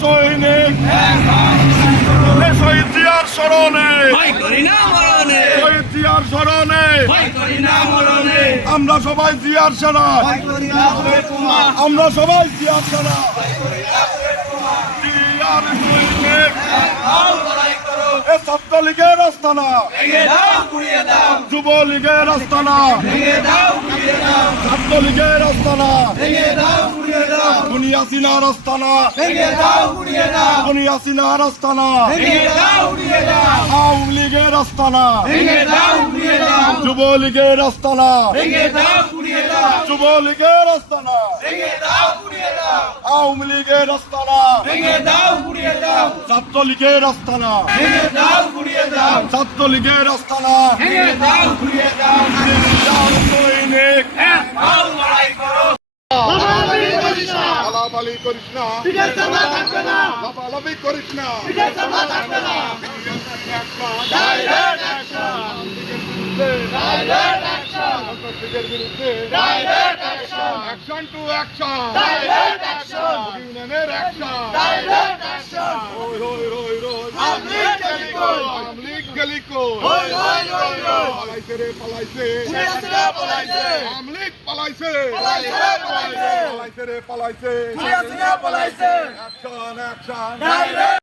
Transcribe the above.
সৈনিক শহীদ জিয়ার স্মরণে শহীদ জিয়ার স্মরণে আমরা সবাই জিয়ার সেনা আমরা সবাই জিয়ার সেনা জিয়ার সৈনিক ছাত্রলীগের আস্তানা যুবলীগের আস্তানা ছাত্রলীগের আস্তানা দুনিয়া সিনার আস্তানা দুনিয়া সিনার আস্তানা আওয়ামী লীগের আস্তানা যুবলীগের আস্তানা যুবলীগের আস্তানা আওয়ামী লীগের আস্তানা ছাত্রলীগের আস্তানা ছাত্রলীগের আস্তানা সৈনিক লাফালাফি করিস না লাফালাফি করিস না অ্যাকশন টু অ্যাকশন ইউনিয়নের অ্যাকশন আমলিগ গলিকো পালাইছে রে পালাইছে আমলিগ পালাইছে পালাইছে রে পালাইছে অ্যাকশন অ্যাকশন